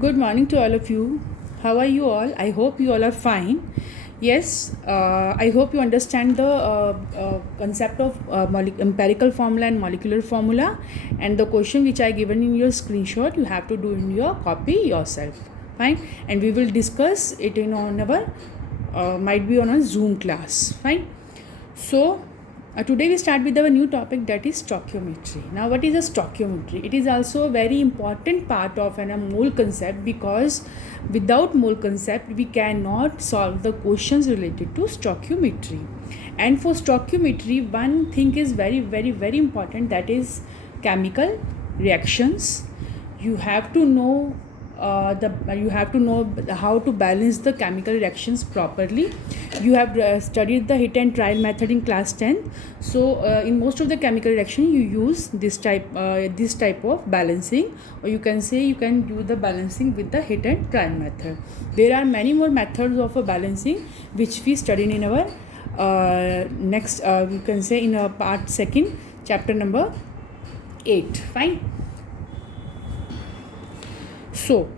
Good morning to all of you. How are you all? I hope you all are fine. Yes, I hope you understand the concept of empirical formula and molecular formula, and the question which I given in your screenshot you have to do in your copy yourself. Fine, and we will discuss it in on our might be on a Zoom class. Fine. So today we start with our new topic, that is stoichiometry. Now what is a stoichiometry? It is also a very important part of a mole concept, because without mole concept we cannot solve the questions related to stoichiometry. And for stoichiometry, one thing is very important, that is chemical reactions. You have to know how to balance the chemical reactions properly. You have studied the hit and trial method in class 10th. So in most of the chemical reaction you use this type of balancing, or you can say you can do the balancing with the hit and trial method. There are many more methods of a balancing which we studied in our next you can say in a part 2nd, chapter number 8. Fine. So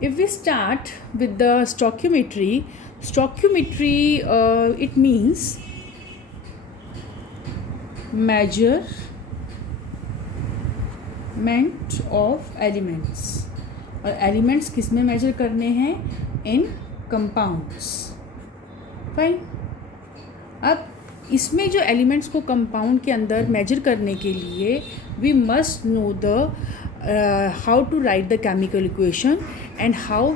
if we start with the stoichiometry, it means measurement of elements. और elements किस में major करने हैं? इन compounds. Fine. अब इसमें जो elements को compound के अंदर मेजर करने के लिए we must know the how to write the chemical equation and how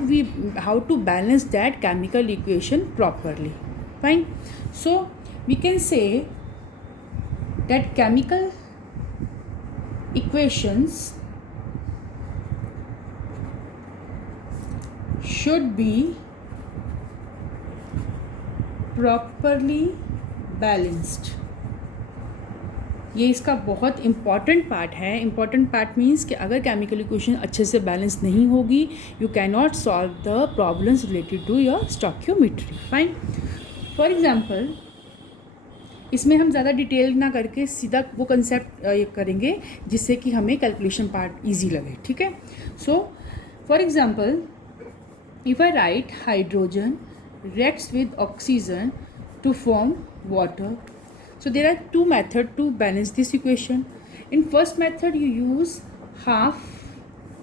to balance that chemical equation properly. Fine. So we can say that chemical equations should be properly balanced. ये इसका बहुत important part है. Important part means कि अगर chemical equation अच्छे से balance नहीं होगी, you can not solve the problems related to your stoichiometry. Fine. For example, इसमें हम ज़्यादा डिटेल ना करके सीधा वो कंसेप्ट करेंगे जिससे कि हमें कैलकुलेशन पार्ट ईजी लगे. ठीक है. So for example, if I right hydrogen reacts with oxygen to form water. So there are two methods to balance this equation. In first method you use half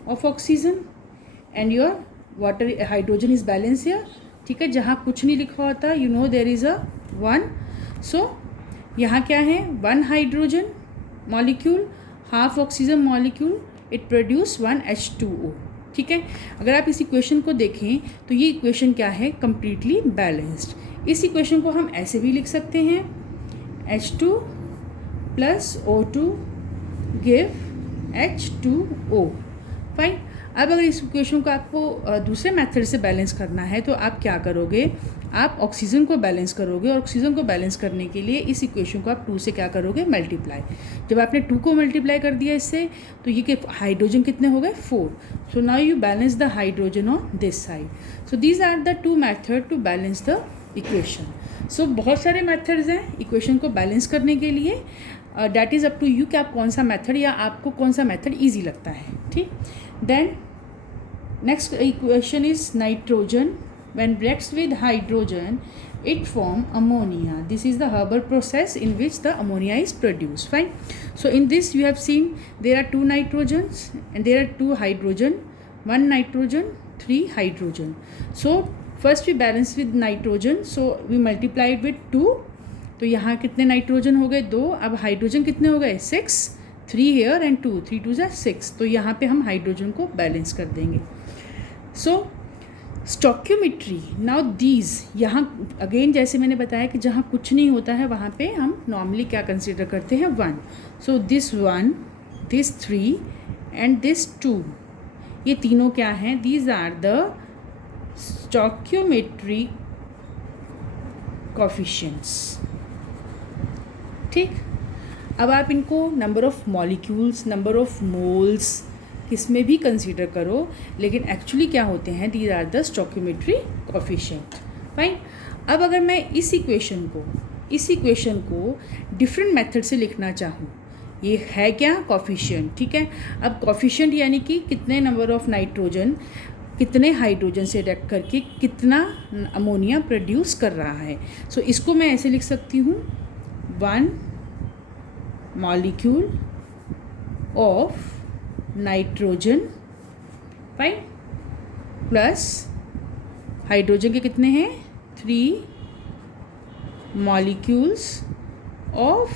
of oxygen and your water hydrogen is balanced here. ठीक है. जहाँ कुछ नहीं लिखा होता, you know there is a 1. So यहाँ क्या है? 1 hydrogen molecule, half oxygen molecule, it produce 1 H2O. ठीक है. अगर आप इस इक्वेशन को देखें तो ये इक्वेशन क्या है? Completely balanced. इस इक्वेशन को हम ऐसे भी लिख सकते हैं, H2 plus O2 give H2O. Fine. अब अगर इस इक्वेशन को आपको दूसरे मेथड से बैलेंस करना है तो आप क्या करोगे? आप ऑक्सीजन को बैलेंस करोगे, और ऑक्सीजन को बैलेंस करने के लिए इस इक्वेशन को आप 2 से क्या करोगे? मल्टीप्लाई. जब आपने 2 को मल्टीप्लाई कर दिया इससे, तो ये कि हाइड्रोजन कितने हो गए? 4. So now you balance the hydrogen on this side. So these are the 2 method to balance the equation. So बहुत सारे मेथड्स हैं इक्वेशन को बैलेंस करने के लिए. That is up to you कि आप कौन सा मेथड या आपको कौन सा मेथड ईजी लगता है. ठीक. Then next equation is nitrogen. When reacts with hydrogen, it form ammonia. This is the Haber process in which the ammonia is produced. Fine. So in this you have seen there are 2 nitrogens and there are 2 hydrogen, 1 nitrogen, 3 hydrogen. So first we balance with nitrogen, so we multiply it with 2. तो यहाँ कितने nitrogen हो गए? 2. अब hydrogen कितने हो गए? 6. 3 here and 2. 3 2 6. तो यहाँ पे हम हाइड्रोजन को बैलेंस कर देंगे. सो स्टोइकियोमेट्री. नाउ दीज, यहाँ अगेन जैसे मैंने बताया कि जहाँ कुछ नहीं होता है वहाँ पे हम नॉर्मली क्या कंसिडर करते हैं? 1. So this 1, this 3 and this 2, ये तीनों क्या हैं? These are the stoichiometry coefficients. ठीक. अब आप इनको number of molecules, number of moles किसमें भी कंसीडर करो, लेकिन एक्चुअली क्या होते हैं? These are the stoichiometry coefficient. Fine. अब अगर मैं इस इक्वेशन को डिफरेंट मेथड से लिखना चाहूँ, ये है क्या? कोफिशिएंट. ठीक है. अब कोफिशिएंट यानी कि कितने नंबर ऑफ नाइट्रोजन कितने हाइड्रोजन से रिएक्ट करके कितना अमोनिया प्रोड्यूस कर रहा है। सो इसको मैं ऐसे लिख सकती हूँ, 1 molecule of nitrogen, fine, plus hydrogen के कितने हैं, 3 molecules of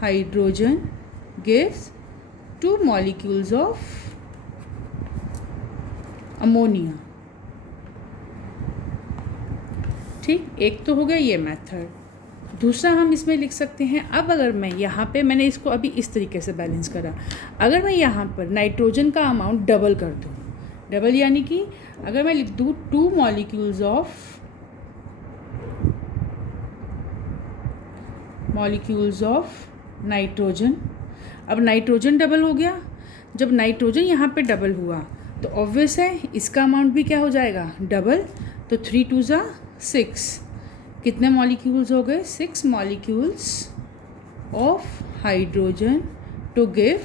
hydrogen gives 2 molecules of ammonia. ठीक, एक तो हो गया ये मेथड। दूसरा हम इसमें लिख सकते हैं, अब अगर मैं यहाँ पे, मैंने इसको अभी इस तरीके से बैलेंस करा, अगर मैं यहाँ पर नाइट्रोजन का अमाउंट डबल कर दूँ, डबल यानी कि अगर मैं लिख दूँ 2 मॉलिक्यूल्स ऑफ नाइट्रोजन। अब नाइट्रोजन डबल हो गया, जब नाइट्रोजन यहाँ पे डबल हुआ तो ऑब्वियस है इसका अमाउंट भी क्या हो जाएगा, डबल। तो 3 2 ज़ा 6, कितने मॉलिक्यूल्स हो गए, 6 molecules of hydrogen to give,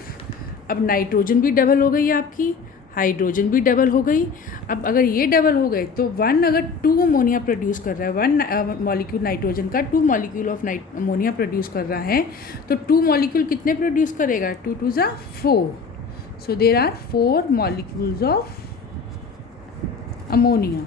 अब नाइट्रोजन भी डबल हो गई आपकी, हाइड्रोजन भी डबल हो गई। अब अगर ये डबल हो गए तो 1 अगर 2 अमोनिया प्रोड्यूस कर रहा है, 1 मॉलिक्यूल नाइट्रोजन का 2 मॉलिक्यूल ऑफ अमोनिया प्रोड्यूस कर रहा है, तो 2 मॉलिक्यूल कितने प्रोड्यूस करेगा, 2 2 ज़ा 4। So there are 4 molecules of ammonia.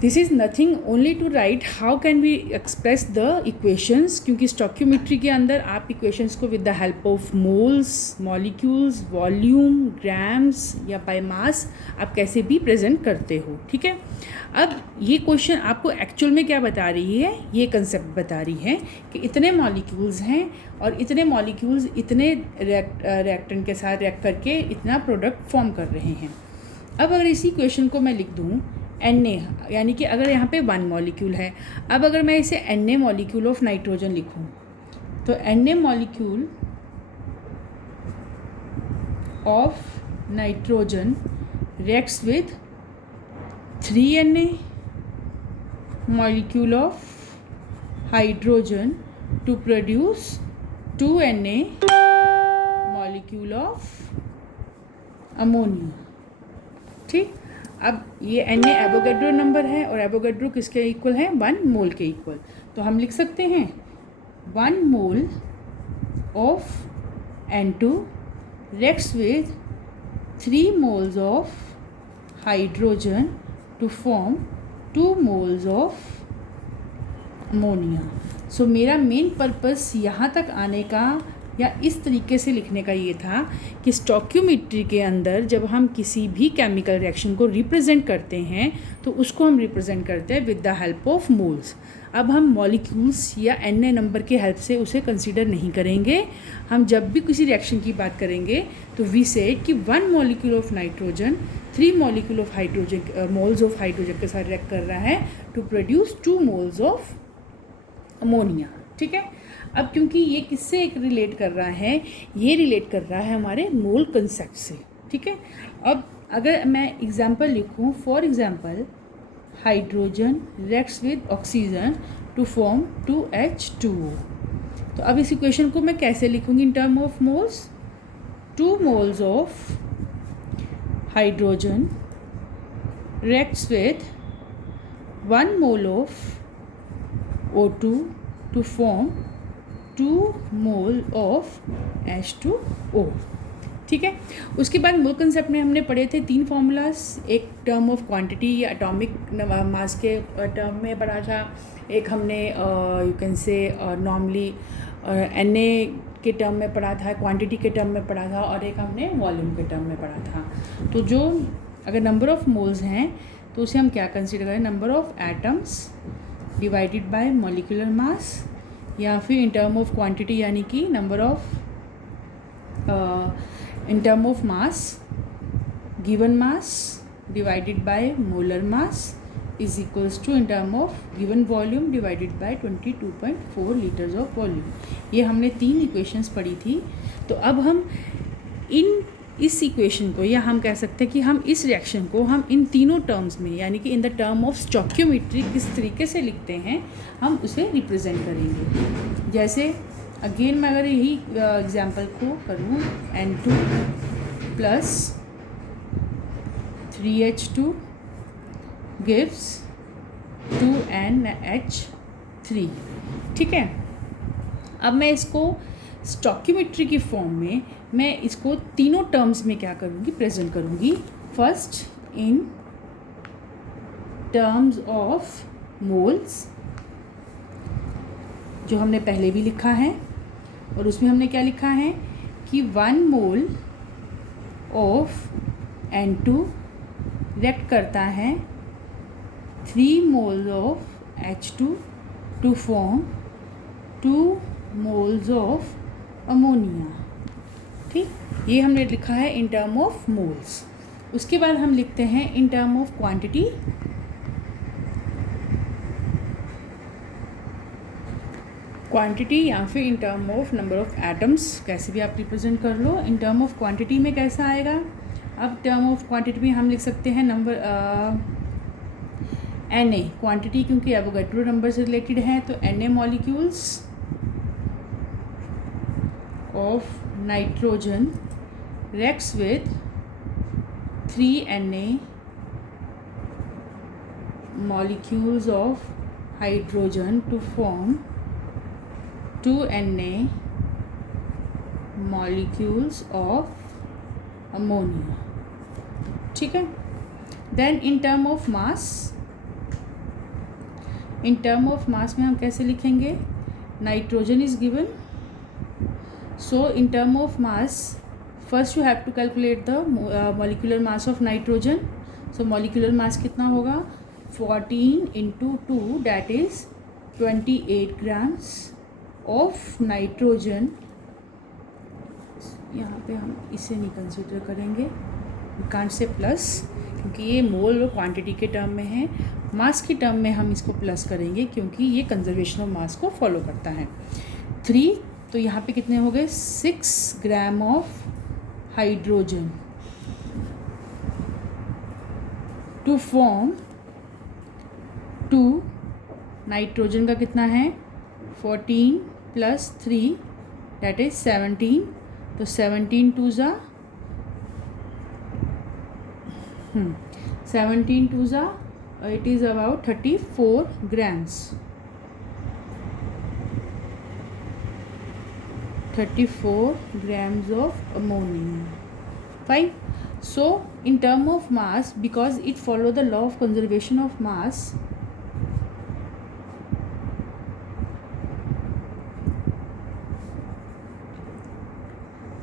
This is nothing, only to write how can we express the equations, क्योंकि स्टोक्योमेट्री के अंदर आप इक्वेशंस को with the help of moles, molecules, volume, grams या बाय मास आप कैसे भी प्रेजेंट करते हो। ठीक है, अब ये क्वेश्चन आपको एक्चुअल में क्या बता रही है, ये कंसेप्ट बता रही है कि इतने मॉलिक्यूल्स हैं और इतने मॉलिक्यूल्स इतने रिएक्टेंट के साथ रिएक्ट करके इतना प्रोडक्ट फॉर्म कर रहे हैं। अब अगर इसी क्वेश्चन को मैं लिख दूँ Na, यानी कि अगर यहाँ पे 1 मॉलिक्यूल है, अब अगर मैं इसे Na मॉलिक्यूल ऑफ नाइट्रोजन लिखूँ तो Na molecule of nitrogen reacts with 3 Na molecule of hydrogen to produce 2 Na molecule of ammonia. ठीक, अब ये Na एवोगैड्रो नंबर है और एवोगैड्रो किसके इक्वल है, 1 मोल के इक्वल। तो हम लिख सकते हैं 1 mole of N2 reacts with 3 moles of hydrogen to form 2 moles of ammonia. So मेरा मेन पर्पस यहाँ तक आने का या इस तरीके से लिखने का ये था कि स्टोक्योमेट्री के अंदर जब हम किसी भी केमिकल रिएक्शन को रिप्रेजेंट करते हैं तो उसको हम रिप्रेजेंट करते हैं with the help of moles. अब हम मॉलिक्यूल्स या Na नंबर के हेल्प से उसे कंसीडर नहीं करेंगे। हम जब भी किसी रिएक्शन की बात करेंगे तो वी सेड कि 1 molecule of nitrogen 3 molecule of hydrogen moles of hydrogen के साथ रिएक्ट कर रहा है to produce 2 moles of ammonia. ठीक है, अब क्योंकि ये किससे एक रिलेट कर रहा है, ये रिलेट कर रहा है हमारे मोल कंसेप्ट से। ठीक है, अब अगर मैं एग्जांपल लिखूं, for example hydrogen reacts with oxygen to form 2H2O। तो अब इस इक्वेशन को मैं कैसे लिखूंगी in term of moles, 2 moles of hydrogen reacts with 1 mole of O2 to form 2 mole of H2O। ठीक है, उसके बाद मोल कंसेप्ट में हमने पढ़े थे 3 फार्मूलाज, एक टर्म ऑफ क्वांटिटी या एटॉमिक मास के टर्म में पढ़ा था, एक हमने यू कैन से नॉर्मली Na के टर्म में पढ़ा था, क्वांटिटी के टर्म में पढ़ा था, और एक हमने वॉल्यूम के टर्म में पढ़ा था। तो जो अगर नंबर ऑफ मोल्स हैं तो उसे हम क्या कंसिडर करें, number of atoms divided by molecular mass, या फिर इन टर्म ऑफ क्वांटिटी यानी कि number of in term of mass, given mass divided by molar mass is equals to in term of given volume divided by 22.4 litres of volume. ये हमने 3 equations पढ़ी थी। तो अब हम इस इक्वेशन को, या हम कह सकते हैं कि हम इस रिएक्शन को हम इन तीनों टर्म्स में यानी कि in the term of stoichiometry किस तरीके से लिखते हैं, हम उसे रिप्रेजेंट करेंगे। जैसे अगेन मैं अगर यही एग्जांपल को करूँ, N2 plus 3H2 gives 2NH3। ठीक है, अब मैं इसको स्टॉकियोमेट्री की फॉर्म में मैं इसको तीनों टर्म्स में क्या करूँगी, प्रेजेंट करूँगी। First in terms of moles, जो हमने पहले भी लिखा है, और उसमें हमने क्या लिखा है कि 1 मोल ऑफ N2 रिएक्ट करता है 3 mole of H2 to form 2 moles of ammonia. ठीक, ये हमने लिखा है इन टर्म ऑफ मोल्स। उसके बाद हम लिखते हैं इन टर्म ऑफ क्वांटिटी। क्वांटिटी या फिर in term of number of atoms, कैसे भी आप रिप्रेजेंट कर लो। इन टर्म ऑफ क्वांटिटी में कैसा आएगा, अब टर्म ऑफ क्वांटिटी में हम लिख सकते हैं नंबर Na क्वांटिटी, क्योंकि एवोगैड्रो नंबर से रिलेटेड है, तो Na molecules of nitrogen reacts with 3 Na molecules of hydrogen to form 2 Na molecules of ammonia। ठीक है, then in term of mass, in term of mass में हम कैसे लिखेंगे, nitrogen is given, so in term of mass first you have to calculate the molecular mass of nitrogen. So molecular mass कितना होगा, 14 × 2 that is 28 grams of nitrogen. यहाँ पे हम इसे नहीं कंसिडर करेंगे, वी कांट से प्लस, क्योंकि ये मोल और क्वांटिटी के टर्म में है। मास की टर्म में हम इसको प्लस करेंगे क्योंकि ये कंजर्वेशन ऑफ मास को फॉलो करता है। 3, तो यहाँ पे कितने हो गए, 6 gram of hydrogen to form 2, nitrogen का कितना है 14 + 3 दैट इज 17, तो 17 2 ज़ा 17 2 ज़ा it is about 34 grams, 34 grams of ammonia। Fine, so in term of mass, because it follow the law of conservation of mass,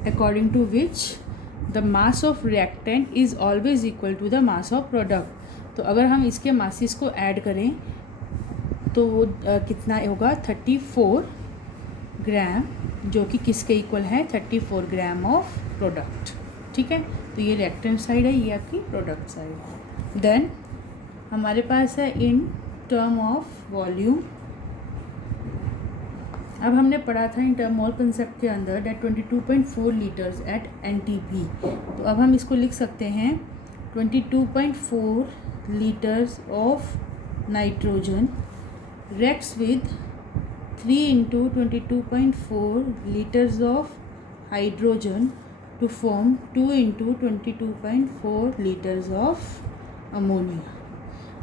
according to which the mass of reactant is always equal to the mass of product। तो अगर हम इसके masses को add करें तो वो कितना होगा, 34 ग्राम, जो कि किसके इक्वल है, 34 ग्राम ऑफ प्रोडक्ट। ठीक है, तो ये रिएक्टेंट साइड है, ये आपकी प्रोडक्ट साइड है। देन हमारे पास है इन टर्म ऑफ वॉल्यूम। अब हमने पढ़ा था इन टर्म ऑल कंसेप्ट के अंदर दैट 22.4 लीटर्स एट NTP, तो अब हम इसको लिख सकते हैं 22.4 litres of nitrogen reacts with 3 × 22.4 liters of hydrogen to form 2 × 22.4 liters of ammonia।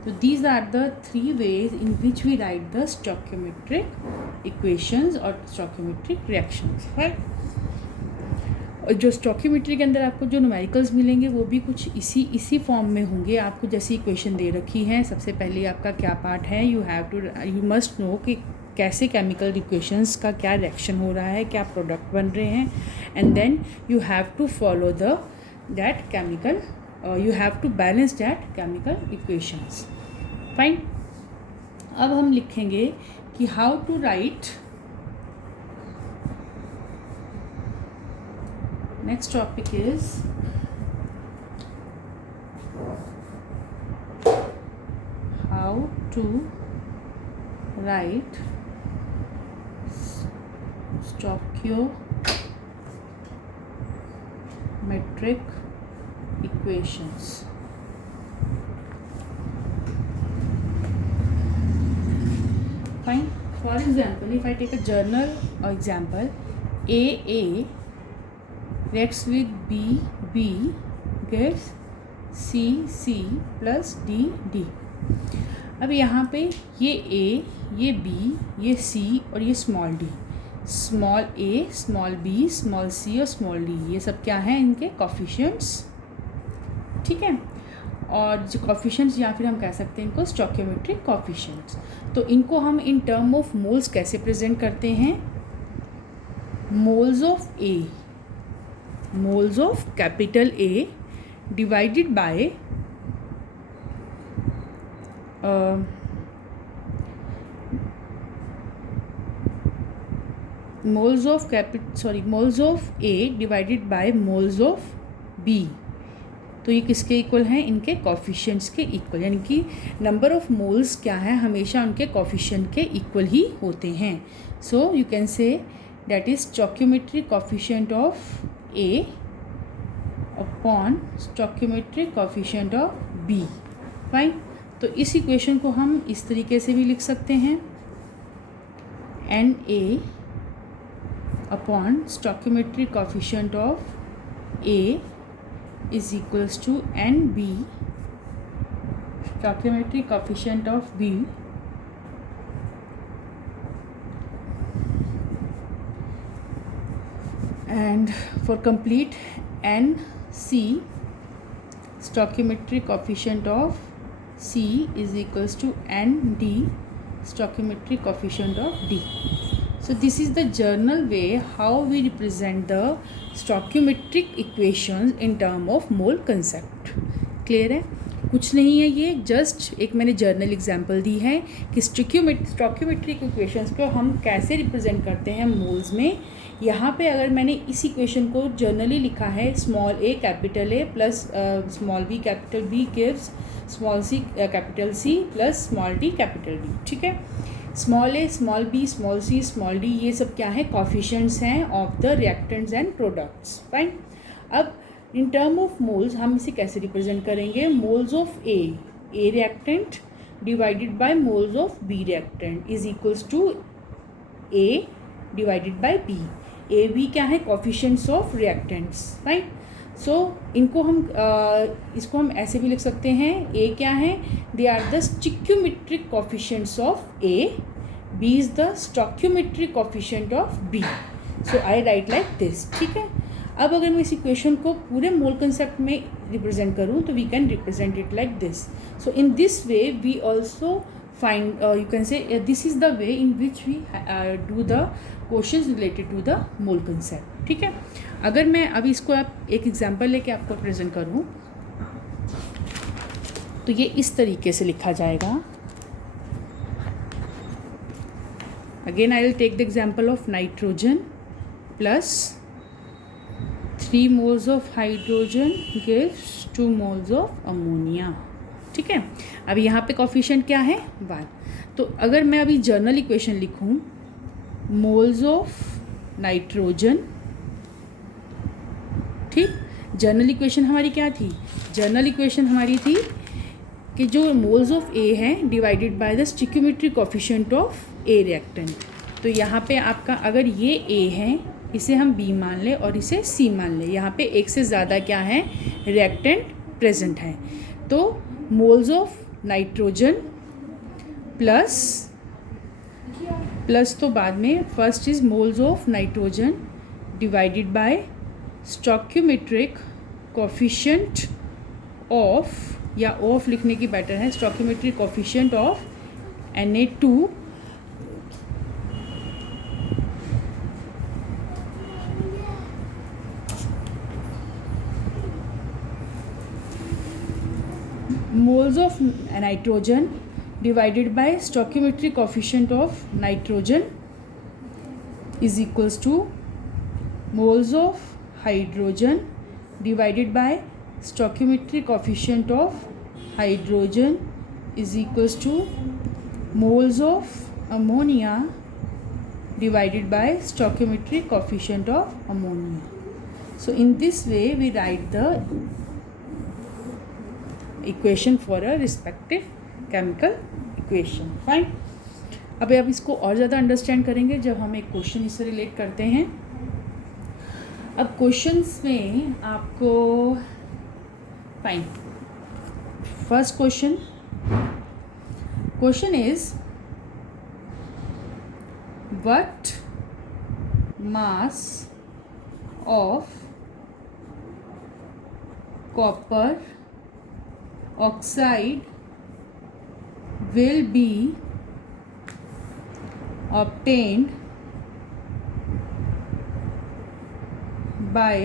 So these are the 3 ways in which we write the stoichiometric equations or stoichiometric reactions, right? और जो stoichiometry के अंदर आपको जो न्यूमेरिकल्स मिलेंगे वो भी कुछ इसी फॉर्म में होंगे। आपको जैसी इक्वेशन दे रखी है, सबसे पहले आपका क्या पार्ट है, यू मस्ट नो कि कैसे केमिकल इक्वेशंस का क्या रिएक्शन हो रहा है, क्या प्रोडक्ट बन रहे हैं, and then you have to follow that chemical, you have to balance that chemical equations. Fine, अब हम लिखेंगे कि how to write, next topic is how to write stoichiometric equations। Fine, for example, if I take a journal example, AA reacts with B gives C plus D। अब यहाँ पे ये A, ये B, ये C और ये small d, small a, small b, small c और small d, ये सब क्या हैं इनके कोफिशिएंट्स, ठीक है। और जो कोफिशिएंट्स या फिर हम कह सकते हैं इनको स्टोइकियोमेट्रिक कोफिशिएंट्स। तो इनको हम इन टर्म ऑफ मोल्स कैसे प्रेजेंट करते हैं? Moles of A, moles of capital A divided by moles of moles of A divided by moles of B। तो ये किसके इक्वल हैं? इनके कोफिशिएंट्स के इक्वल, यानी कि नंबर ऑफ मोल्स क्या है, हमेशा उनके कोफिशिएंट के इक्वल ही होते हैं। So you can say that is stoichiometric coefficient of A upon stoichiometric coefficient of B। Fine. तो इस इक्वेशन को हम इस तरीके से भी लिख सकते हैं, NA upon stoichiometric coefficient of A is equals to NB stoichiometric coefficient of B and for complete NC stoichiometric coefficient of C is equals to ND stoichiometric coefficient of D. So this is the general way how we represent the stoichiometric equations in term of mole concept. Clear है? कुछ नहीं है, ये just एक मैंने journal example दी है कि stoichiometric equations को हम कैसे रिप्रेजेंट करते हैं मोल्स में। यहाँ पे अगर मैंने इस इक्वेशन को जर्नली लिखा है, small a capital A plus small b capital B gives small c capital C plus small d capital D, ठीक है। Small a, small b, small c, small d, ये सब क्या है? कोफिशिएंट्स हैं of the reactants and products. Fine. अब इन term of moles हम इसे कैसे रिप्रेजेंट करेंगे? Moles of A reactant divided by moles of B reactant is equals to A divided by B। A B क्या है? Coefficients of reactants. Fine. So इनको हम इसको हम ऐसे भी लिख सकते हैं, A क्या है? They are the stoichiometric coefficients of A, B is the stoichiometric coefficient of B। So I write like this, ठीक है। अब अगर मैं इस इक्वेशन को पूरे मोल कंसेप्ट में रिप्रेजेंट करूँ तो we can represent it like this. So in this way we also find you can say this is the way in which we do the questions related to the mole concept, ठीक है। अगर मैं अभी इसको आप एक example लेके आपको प्रेजेंट करूँ तो ये इस तरीके से लिखा जाएगा। Again I will take the example of nitrogen plus 3 moles of hydrogen gives 2 moles of ammonia, ठीक है। अभी यहाँ पे कोफिशिएंट क्या है? 1। तो अगर मैं अभी जर्नल इक्वेशन लिखूँ, मोल्स ऑफ नाइट्रोजन, ठीक। जर्नल इक्वेशन हमारी क्या थी? जर्नल इक्वेशन हमारी थी कि जो मोल्स ऑफ A है divided by the stoichiometric coefficient of A reactant. तो यहाँ पे आपका अगर ये A है, इसे हम B मान लें और इसे C मान लें, यहाँ पे एक से ज़्यादा क्या है? रिएक्टेंट प्रेजेंट है। तो मोल्स ऑफ नाइट्रोजन प्लस तो बाद में first is moles of nitrogen divided by stoichiometric coefficient of, या ऑफ लिखने की बेटर है, stoichiometric coefficient of Na2 moles of nitrogen divided by stoichiometric coefficient of nitrogen is equals to moles of hydrogen divided by stoichiometric coefficient of hydrogen is equals to moles of ammonia divided by stoichiometric coefficient of ammonia. So in this way we write the equation for a respective chemical equation. Fine. अब आप इसको और ज़्यादा understand करेंगे जब हम एक question इससे रिलेट करते हैं। अब क्वेश्चंस में आपको fine first question is what mass of copper oxide will be obtained by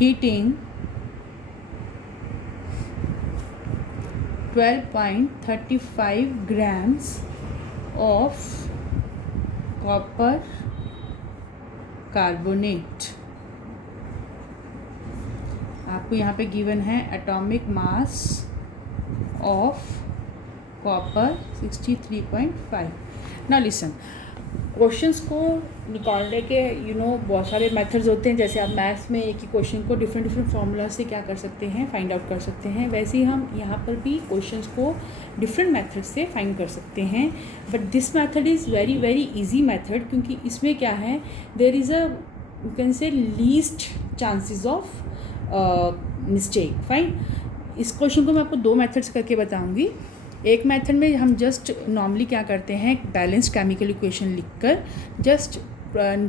heating 12.35 grams of copper carbonate। आपको यहाँ पे गिवन है atomic mass of copper 63.5। Now listen, questions को निकालने के बहुत सारे मेथड्स होते हैं। जैसे आप मैथ्स में एक ही क्वेश्चन को डिफरेंट फार्मूला से क्या कर सकते हैं, फाइंड आउट कर सकते हैं, वैसे ही हम यहाँ पर भी क्वेश्चंस को डिफरेंट मेथड से फाइंड कर सकते हैं। But this method is very very easy method, क्योंकि इसमें क्या है, there is a you can say least chances of mistake. Fine, इस क्वेश्चन को मैं आपको 2 मेथड्स करके बताऊँगी। एक मेथड में हम जस्ट नॉर्मली क्या करते हैं, बैलेंस्ड केमिकल इक्वेशन लिखकर जस्ट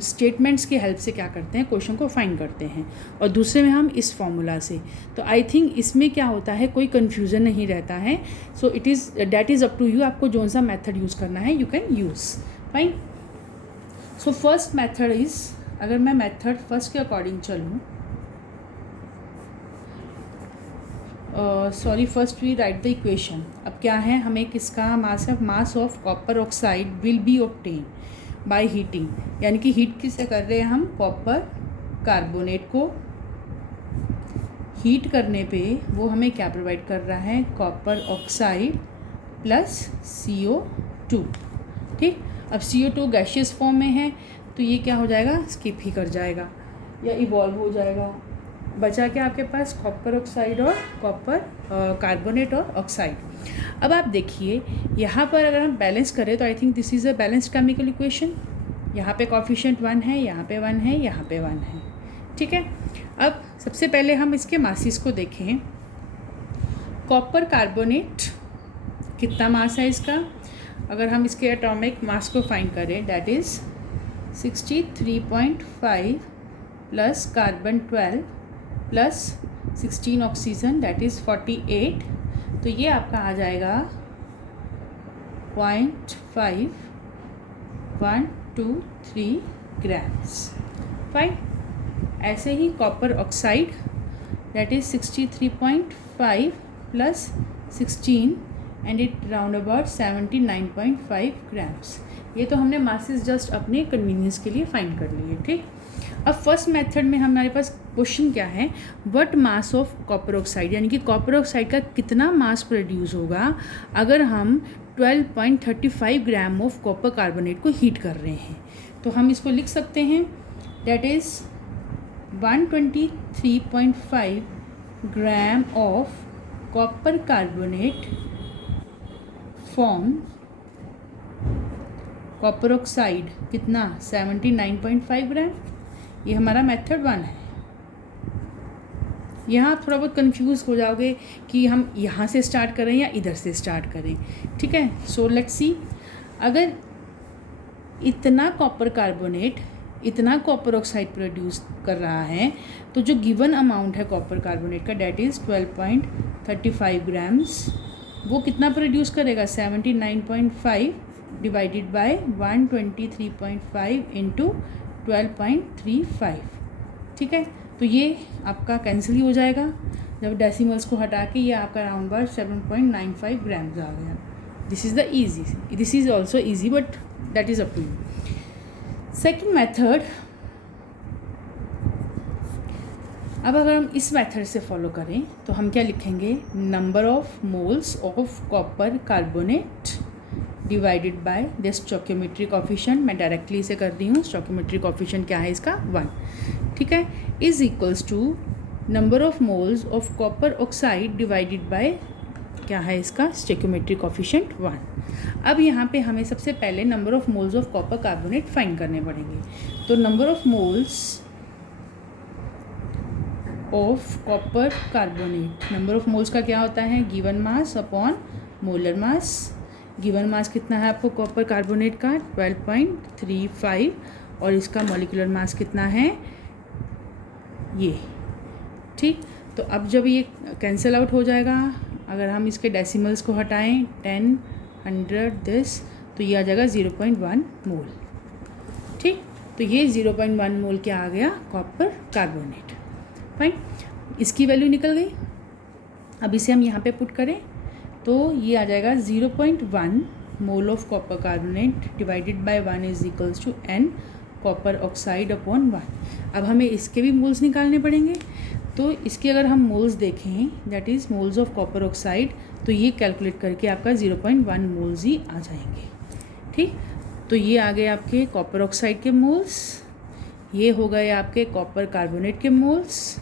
स्टेटमेंट्स की हेल्प से क्या करते हैं, क्वेश्चन को फाइंड करते हैं, और दूसरे में हम इस फॉर्मूला से। तो आई थिंक इसमें क्या होता है, कोई कन्फ्यूज़न नहीं रहता है। So it is that is up to you, आपको जौन सा मेथड यूज़ करना है you can use. Fine, so first method is, अगर मैं मेथड फर्स्ट के अकॉर्डिंग चलूँ, first we write the equation. अब क्या है, हमें किसका mass of copper oxide will be obtain by heating, यानी कि हीट किससे कर रहे हैं हम, कॉपर कार्बोनेट को हीट करने पे वो हमें क्या प्रोवाइड कर रहा है, कॉपर ऑक्साइड प्लस CO2। ठीक, अब CO2 गैशियस फॉर्म में है तो ये क्या हो जाएगा, स्किप ही कर जाएगा या इवॉल्व हो जाएगा। बचा क्या आपके पास, कॉपर ऑक्साइड और कॉपर कार्बोनेट और ऑक्साइड। अब आप देखिए यहाँ पर अगर हम बैलेंस करें तो I think this is a balanced chemical equation. यहाँ पे कोफिशिएंट 1 है, यहाँ पे 1 है, यहाँ पे 1 है। ठीक है, अब सबसे पहले हम इसके मासेस को देखें। कॉपर कार्बोनेट कितना मास है इसका, अगर हम इसके एटॉमिक मास को फाइंड करें, that is 63.5 plus carbon 12 plus 16 oxygen that is 48। तो ये आपका आ जाएगा 0.5123 ग्राम्स। फाइन, ऐसे ही copper oxide that is 63.5 plus 16 and it round about 79.5 grams. ये तो हमने मासेस जस्ट अपने कन्वीनियंस के लिए फाइंड कर लिए। ठीक, अब फर्स्ट मेथड में हमारे पास क्वेश्चन क्या है, what mass of copper oxide, यानी कि कॉपर ऑक्साइड का कितना मास प्रोड्यूस होगा अगर हम 12.35 ग्राम ऑफ कॉपर कार्बोनेट को हीट कर रहे हैं। तो हम इसको लिख सकते हैं, that is 123.5 gram of copper carbonate form copper oxide कितना, 79.5 ग्राम। ये हमारा मेथड 1 है। यहाँ आप थोड़ा बहुत कंफ्यूज हो जाओगे कि हम यहाँ से स्टार्ट करें या इधर से स्टार्ट करें। ठीक है, सो लेट्स सी, अगर इतना कॉपर कार्बोनेट इतना कॉपर ऑक्साइड प्रोड्यूस कर रहा है तो जो गिवन अमाउंट है कॉपर कार्बोनेट का डैट इज़ 12.35 ग्राम्स, वो कितना प्रोड्यूस करेगा, 79.5 डिवाइडेड बाय 123.5 इंटू 12.35। ठीक है, तो ये आपका कैंसिल ही हो जाएगा जब डेसिमल्स को हटा के, ये आपका अराउंड बार 7.95 ग्राम्स आ गया। This is the easy, this is also easy but that is up to you. Second method, अब अगर हम इस मेथड से फॉलो करें तो हम क्या लिखेंगे, number of moles of copper carbonate divided by the stoichiometric coefficient, मैं डायरेक्टली इसे कर रही हूँ, स्टोइकियोमेट्रिक कोफिशिएंट क्या है इसका, 1। ठीक है, is equals to number of moles of copper oxide divided by क्या है इसका, स्टोइकियोमेट्रिक कोफिशिएंट 1। अब यहाँ पे हमें सबसे पहले number of moles of copper carbonate find करने पड़ेंगे। तो number of moles of copper carbonate. Number of moles का क्या होता है, given mass upon molar mass. Given मास कितना है आपको कॉपर कार्बोनेट का, 12.35, और इसका मॉलिक्यूलर मास कितना है ये। ठीक, तो अब जब ये कैंसिल आउट हो जाएगा, अगर हम इसके डेसिमल्स को हटाएं 10, 100, दिस, तो ये आ जाएगा 0.1 मोल। ठीक, तो ये 0.1 मोल क्या आ गया, कॉपर कार्बोनेट। फाइन, इसकी वैल्यू निकल गई। अब इसे हम यहाँ पे पुट करें तो ये आ जाएगा 0.1 mole of copper carbonate divided by 1 is equals to n copper oxide upon 1। अब हमें इसके भी मोल्स निकालने पड़ेंगे। तो इसके अगर हम मोल्स देखें, that is moles of copper oxide, तो ये कैलकुलेट करके आपका 0.1 मोल्स ही आ जाएंगे। ठीक, तो ये आ गए आपके कॉपर ऑक्साइड के मोल्स, ये हो गए आपके कॉपर कार्बोनेट के मोल्स।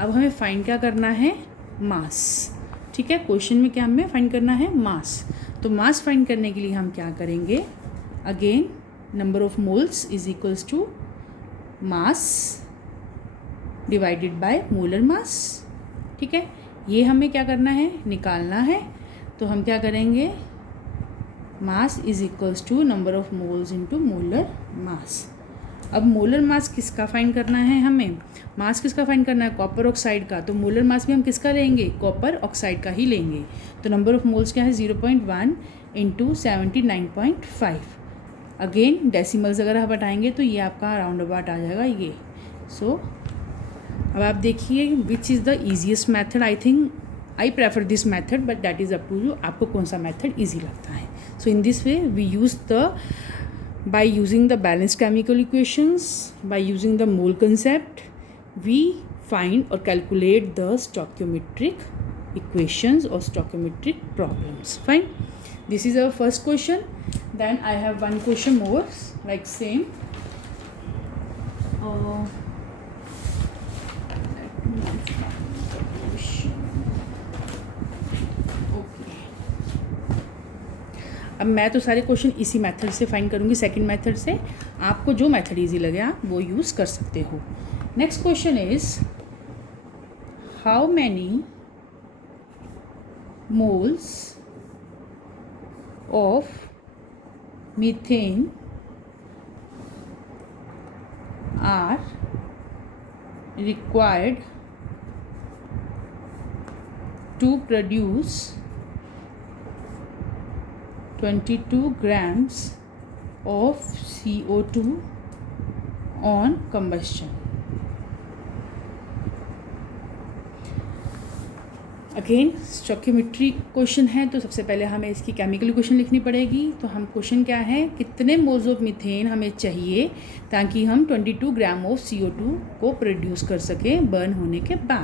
अब हमें फाइंड क्या करना है, मास। ठीक है, क्वेश्चन में क्या हमें फाइंड करना है, मास। तो मास फाइंड करने के लिए हम क्या करेंगे, again number of moles is equals to mass divided by molar mass. ठीक है, ये हमें क्या करना है, निकालना है। तो हम क्या करेंगे, mass is equals to number of moles into molar mass. अब मोलर मास किसका फाइंड करना है, हमें मास किसका फाइंड करना है, कॉपर ऑक्साइड का। तो मोलर मास भी हम किसका लेंगे, कॉपर ऑक्साइड का ही लेंगे। तो नंबर ऑफ मोल्स क्या है, 0.1 इंटू 79.5। अगेन डेसिमल्स अगर आप हटाएंगे तो ये आपका राउंड अबाउट आ जाएगा ये। सो अब आप देखिए which is the easiest method. I think I prefer this method, but that is up to you, आपको कौन सा मैथड ईजी लगता है। So in this way we use the by using the balanced chemical equations, by using the mole concept, we find or calculate the stoichiometric equations or stoichiometric problems. Fine, this is our first question. Then I have one question more like same. अब मैं तो सारे question इसी method से find करूँगी, second method से। आपको जो मेथड इजी लगे आप वो यूज़ कर सकते हो। Next question is how many moles of methane are required to produce 22 grams of CO2 on combustion. Again stoichiometry question है, तो सबसे पहले हमें इसकी केमिकल इक्वेशन लिखनी पड़ेगी। तो हम क्वेश्चन क्या है, कितने मोल्स ऑफ मीथेन हमें चाहिए ताकि हम 22 ग्राम ऑफ CO2 को प्रोड्यूस कर सकें बर्न होने के बाद।